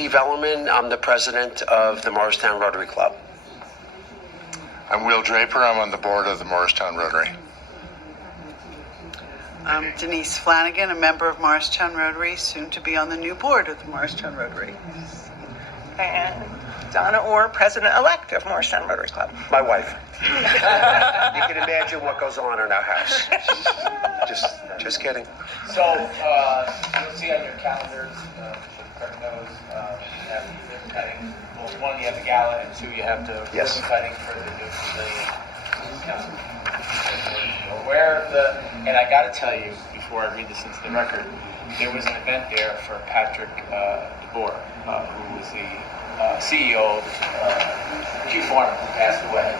Steve Ellerman. I'm the president of the Morristown Rotary Club. I'm Will Draper. I'm on the board of the Morristown Rotary. I'm Denise Flanagan, a member of Morristown Rotary, soon to be on the new board of the Morristown Rotary. And Donna Orr, president-elect of Morristown Rotary Club. My wife. You can imagine what goes on in our house. Just kidding. So, you'll see on your calendars, the clerk knows, you have the ribbon cutting. Well, one, you have the gala, and two, you have the Yes. ribbon cutting for the new pavilion. You're aware of the, and I got to tell you, before I read this into the record, there was an event there for Patrick DeBoer, who was the CEO of Chief Farmer, who passed away.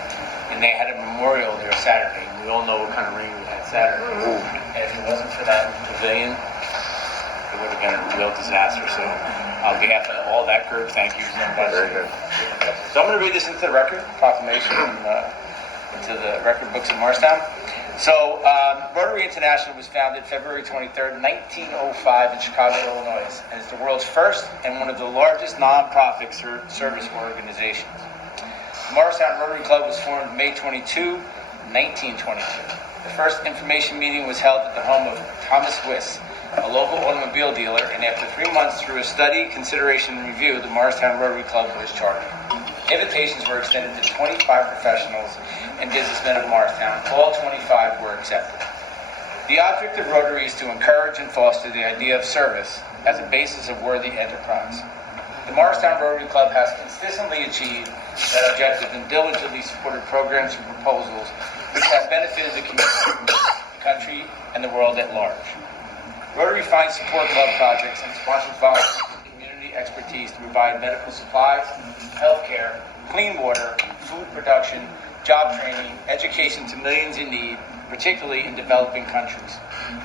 And they had a memorial there Saturday. And we all know what kind of rain we had Saturday. And if it wasn't for that pavilion, it would have been a real disaster. So on behalf of all that group, thank you so much. Very good. So I'm going to read this into the record, proclamation, into the record books of Morristown. So Rotary International was founded February 23rd, 1905 in Chicago, Illinois, and is the world's first and one of the largest non-profit service organizations. The Morristown Rotary Club was formed May 22, 1922. The first information meeting was held at the home of Thomas Wiss, a local automobile dealer, and after 3 months through a study, consideration, and review, the Morristown Rotary Club was chartered. Invitations were extended to 25 professionals and businessmen of Morristown. All 25 were accepted. The object of Rotary is to encourage and foster the idea of service as a basis of worthy enterprise. The Morristown Rotary Club has consistently achieved that objective and diligently supported programs and proposals which have benefited the community, the country, and the world at large. Rotary finds support club projects and sponsors volunteers with community expertise to provide medical supplies, health care, clean water, food production, job training, education to millions in need, particularly in developing countries.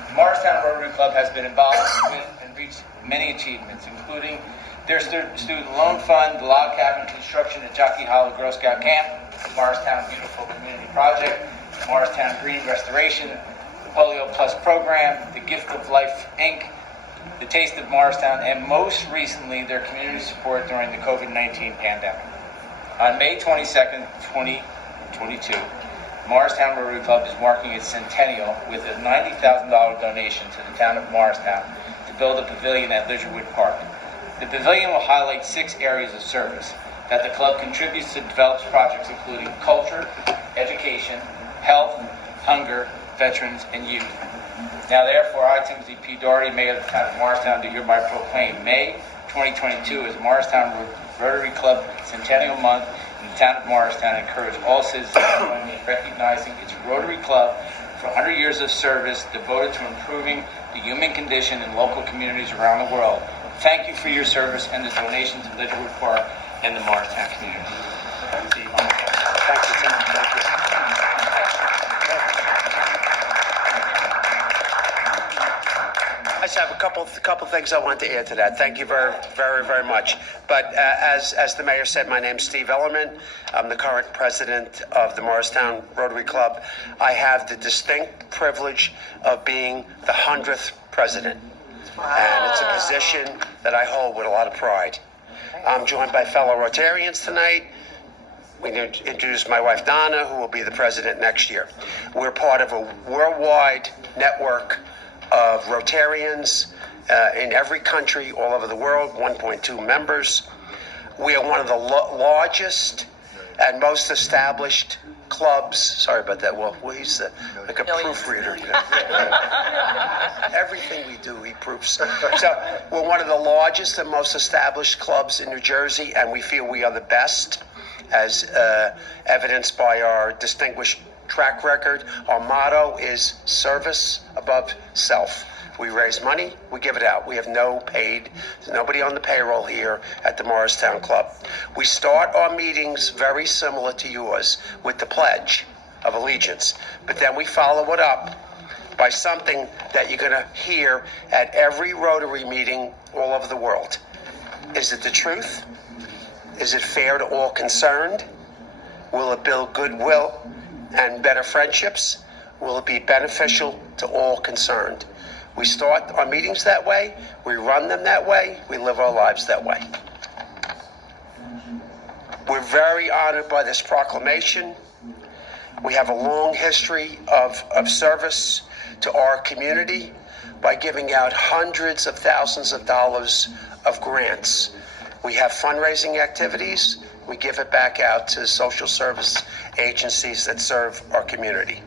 The Morristown Rotary Club has been involved with and reached many achievements, including their student loan fund, the log cabin construction at Jockey Hollow Girl Scout Camp, the Morristown Beautiful Community Project, the Morristown Green Restoration, the Polio Plus program, the Gift of Life Inc., the Taste of Morristown, and most recently their community support during the COVID-19 pandemic. On May 22nd, 2022, Morristown Rotary Club is marking its centennial with a $90,000 donation to the town of Morristown to build a pavilion at Ligerwood Park. The pavilion will highlight 6 areas of service that the club contributes to develop projects including culture, education, health, hunger, veterans, and youth. Now therefore, I, Timothy P. Doherty, Mayor of the Town of Morristown, do hereby proclaim May 2022 as Morristown Rotary Club Centennial Month in the town of Morristown and encourage all citizens to join me in recognizing its Rotary Club for 100 years of service devoted to improving the human condition in local communities around the world. Thank you for your service and the donation to Ligerwood Park and the Morristown community. Thank you, Tim. Thank you. I just have a couple things I want to add to that. Thank you very, very, very much. But as the mayor said, my name's Steve Ellerman. I'm the current president of the Morristown Rotary Club. I have the distinct privilege of being the 100th president. And it's a position that I hold with a lot of pride. I'm joined by fellow Rotarians tonight. We introduced my wife Donna, who will be the president next year. We're part of a worldwide network of Rotarians in every country all over the world, 1.2 members. We are one of the largest and most established clubs. Sorry about that. Well, he's like a proofreader. Everything we do, he proofs. So we're one of the largest and most established clubs in New Jersey, and we feel we are the best, as evidenced by our distinguished track record. Our motto is service above self. We raise money, we give it out. We have nobody on the payroll here at the Morristown Club. We start our meetings very similar to yours with the Pledge of Allegiance, but then we follow it up by something that you're going to hear at every Rotary meeting all over the world. Is it the truth? Is it fair to all concerned? Will it build goodwill and better friendships? Will it be beneficial to all concerned? We start our meetings that way, we run them that way, we live our lives that way. We're very honored by this proclamation. We have a long history of service to our community by giving out hundreds of thousands of dollars of grants. We have fundraising activities. We give it back out to social service agencies that serve our community.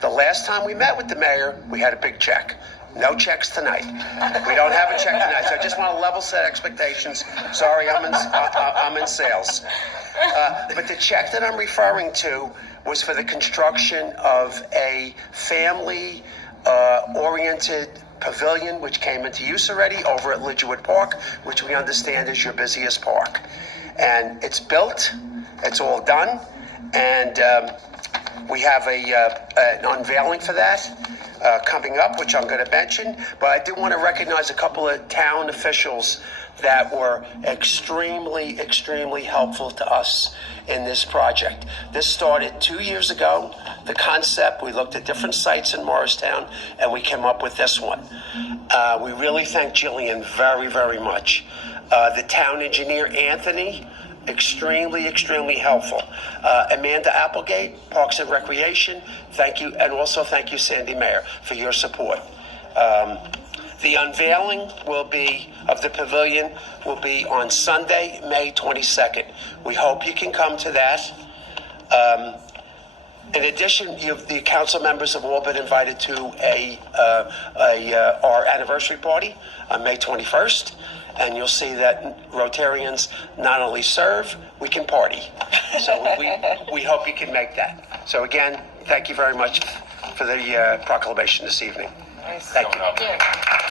The last time we met with the mayor, we had a big check. No checks tonight. We don't have a check tonight, so I just want to level set expectations. Sorry, I'm in sales. But the check that I'm referring to was for the construction of a family-oriented pavilion, which came into use already over at Lidgewood Park, which we understand is your busiest park. And it's built, it's all done, and we have an unveiling for that coming up, which I'm going to mention. But I do want to recognize a couple of town officials that were extremely, extremely helpful to us in this project. This started 2 years ago. The concept, we looked at different sites in Morristown, and we came up with this one. We really thank Jillian very, very much. The town engineer, Anthony, extremely, extremely helpful. Amanda Applegate, Parks and Recreation, thank you. And also thank you, Sandy Mayer, for your support. The unveiling of the pavilion will be on Sunday, May 22nd. We hope you can come to that. In addition, the council members have all been invited to our anniversary party on May 21st. And you'll see that Rotarians not only serve, we can party. So we hope you can make that. So again, thank you very much for the proclamation this evening. Thank you.